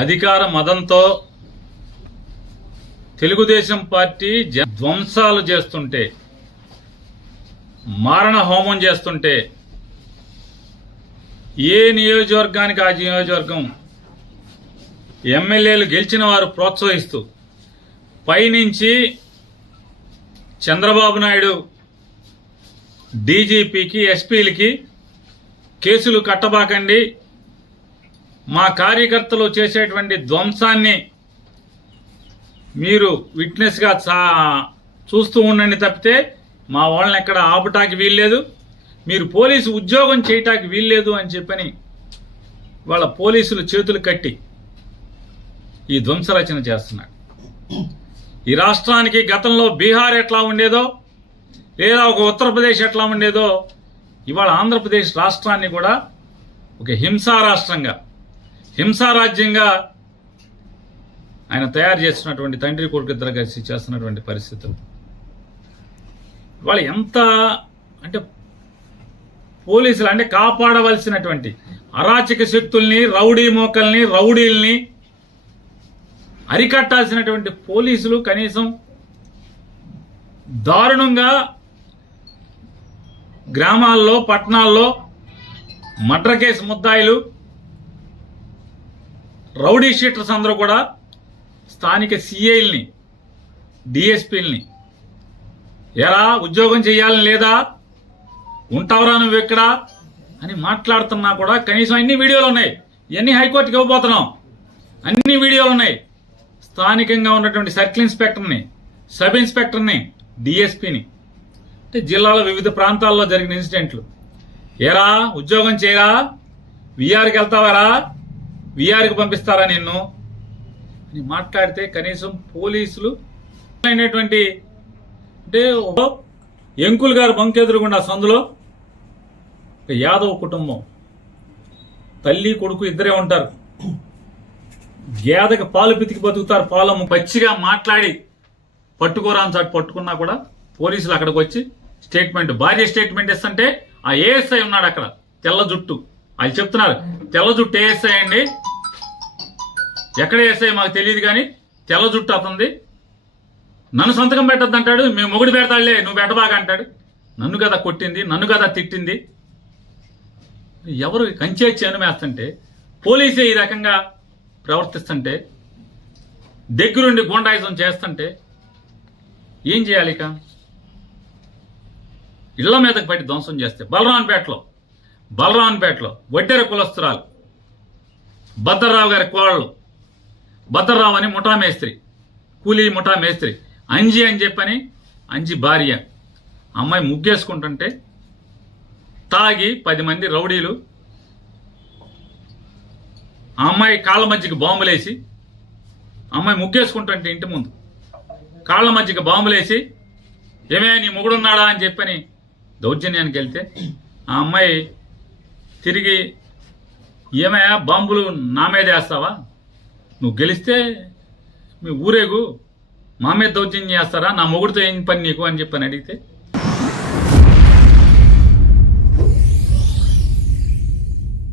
అధికార మదంతో తెలుగుదేశం పార్టీ ధ్వంసాలు చేస్తుంటే, మారణ హోమం చేస్తుంటే ఏ నియోజకవర్గానికి ఆ నియోజకవర్గం ఎమ్మెల్యేలు గెలిచిన వారు ప్రోత్సహిస్తూ పైనుంచి చంద్రబాబు నాయుడు డీజీపీకి ఎస్పీలకి కేసులు కట్టబాకండి, మా కార్యకర్తలు చేసేటువంటి ధ్వంసాన్ని మీరు విట్నెస్గా చూస్తూ ఉండండి తప్పితే మా వాళ్ళని ఎక్కడ ఆపటానికి వీల్లేదు, మీరు పోలీసు ఉద్యోగం చేయటానికి వీల్లేదు అని చెప్పని వాళ్ళ పోలీసులు చేతులు కట్టి ఈ ధ్వంసరచన చేస్తున్నాడు. ఈ రాష్ట్రానికి గతంలో బీహార్ ఎట్లా ఉండేదో, లేదా ఒక ఉత్తరప్రదేశ్ ఎట్లా ఉండేదో, ఇవాళ ఆంధ్రప్రదేశ్ రాష్ట్రాన్ని కూడా ఒక హింసా రాష్ట్రంగా, హింసారాజ్యంగా ఆయన తయారు చేస్తున్నటువంటి తండ్రి కొడుకు ఇద్దరు కలిసి చేస్తున్నటువంటి పరిస్థితులు వాళ్ళు ఎంత అంటే పోలీసులు అంటే కాపాడవలసినటువంటి అరాచక శక్తుల్ని, రౌడీ మోకల్ని, రౌడీల్ని అరికట్టాల్సినటువంటి పోలీసులు కనీసం దారుణంగా గ్రామాల్లో, పట్టణాల్లో మర్డర్ కేసు ముద్దాయిలు, రౌడీ షీటర్స్ అందరూ కూడా స్థానిక సిఐల్ని, డిఎస్పీల్ని ఎరా ఉద్యోగం చేయాలని లేదా, ఉంటావరా నువ్వు ఎక్కడా అని మాట్లాడుతున్నా కూడా కనీసం అన్ని వీడియోలు ఉన్నాయి. ఇవన్నీ హైకోర్టుకి ఇవ్వబోతున్నాం. అన్ని వీడియోలు ఉన్నాయి. స్థానికంగా ఉన్నటువంటి సర్కిల్ ఇన్స్పెక్టర్ని, సబ్ ఇన్స్పెక్టర్ని, డిఎస్పీని, అంటే జిల్లాలో వివిధ ప్రాంతాల్లో జరిగిన ఇన్సిడెంట్లు, ఎరా ఉద్యోగం చేయరా, విఆర్కి వెళ్తావారా, విఆర్కి పంపిస్తారా నిన్ను అని మాట్లాడితే కనీసం పోలీసులు అయినటువంటి అంటే ఎంకుల్ గారు బంకెదురుగుండా సందులో యాదవ్ కుటుంబం తల్లి కొడుకు ఇద్దరే ఉంటారు. గేదకి పాలు పితికి బతుకుతారు, పాలము పచ్చిగా మాట్లాడి పట్టుకోరా అని చాటు పట్టుకున్నా కూడా పోలీసులు అక్కడికి వచ్చి స్టేట్మెంట్, భార్య స్టేట్మెంట్ ఇస్తుంటే ఆ ఏఎస్ఐ ఉన్నాడు అక్కడ, తెల్ల జుట్టు, వాళ్ళు చెప్తున్నారు తెల్ల జుట్టు ఏఎస్ఐ అండి, ఎక్కడ ఏఎస్ఐ మాకు తెలియదు కానీ తెల్ల జుట్టు అతంది, నన్ను సంతకం పెట్టద్దు అంటాడు, మేము మొగుడు పెడతాడులే నువ్వు పెట్టబాగా అంటాడు. నన్ను కదా కొట్టింది, నన్ను కదా తిట్టింది. ఎవరు కంచే చేనుమేస్తుంటే, పోలీసే ఈ రకంగా ప్రవర్తిస్తుంటే, దగ్గరుండి గుండాయిజం చేస్తుంటే ఏం చేయాలి? ఇక ఇళ్ల మీదకి పట్టి ధ్వంసం చేస్తే బలరాన్పేటలో వడ్డెర కులస్తురాలు భద్రరావు గారి కోడలు, భద్రరావు అని ముఠా మేస్త్రి, కూలీ ముఠా మేస్త్రి, అంజి అని చెప్పని అంజి భార్య, అమ్మాయి ముగ్గేసుకుంటుంటే తాగి 10 మంది రౌడీలు ఆ అమ్మాయి కాళ్ళ మధ్యకి బాంబులేసి, అమ్మాయి ముగ్గేసుకుంటుంటే ఇంటి ముందు కాళ్ళ మధ్యకి బాంబులేసి ఏమే నీ మొగుడున్నాడా అని చెప్పని దౌర్జన్యానికి వెళ్తే ఆ అమ్మాయి తిరిగి ఏమయ్యా బాంబులు నా మీద వేస్తావా, నువ్వు గెలిస్తే మీ ఊరేగు, మా మీద దౌర్జన్యం చేస్తారా, నా మొగుడితో ఏం పని నీకు అని చెప్పని అడిగితే